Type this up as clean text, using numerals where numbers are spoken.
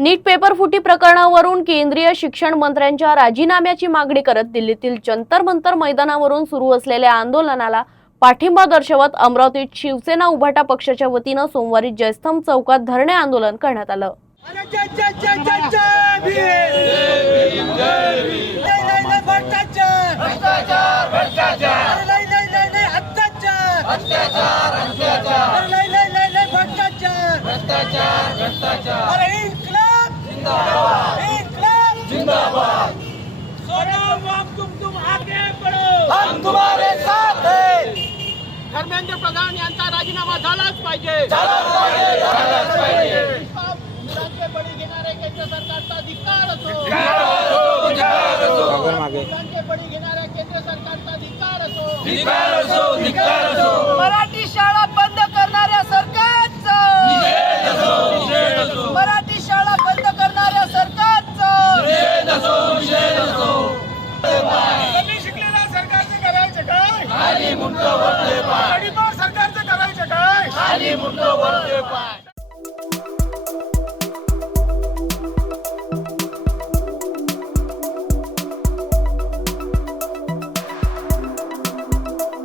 नीट paper फुटी प्रकरणावरून केंद्रीय शिक्षण मंत्र्यांच्या राजीनाम्याची मागणी करत दिल्लीतील जंतर मंतर मैदानावरून सुरू असलेल्या आंदोलनाला पाठिंबा दर्शवत अमरावतीत शिवसेना उभाटा पक्षाच्या वतीने सोमवारी जयस्तंभ चौकात धरणे आंदोलन करण्यात आलं। जिंदाबाद तुम आगे बढ़ो, हम तुम्हारे साथ हैं। धर्मेंद्र प्रधान यांचा राजीनामा झालाच पाहिजे। मुलांचे बळी घेणारे केंद्र सरकारचा धिक्कार असो। मुलांचे बळी घेणाऱ्या केंद्र सरकारचा धिक्कार असो। मराठी शाळा बंद करणाऱ्या सरकारचं मराठी शाळा बंद करणाऱ्या सरकारचं कमी शिकलेल्या सरकारचं करायचं काय? सरकारचं करायचं काय?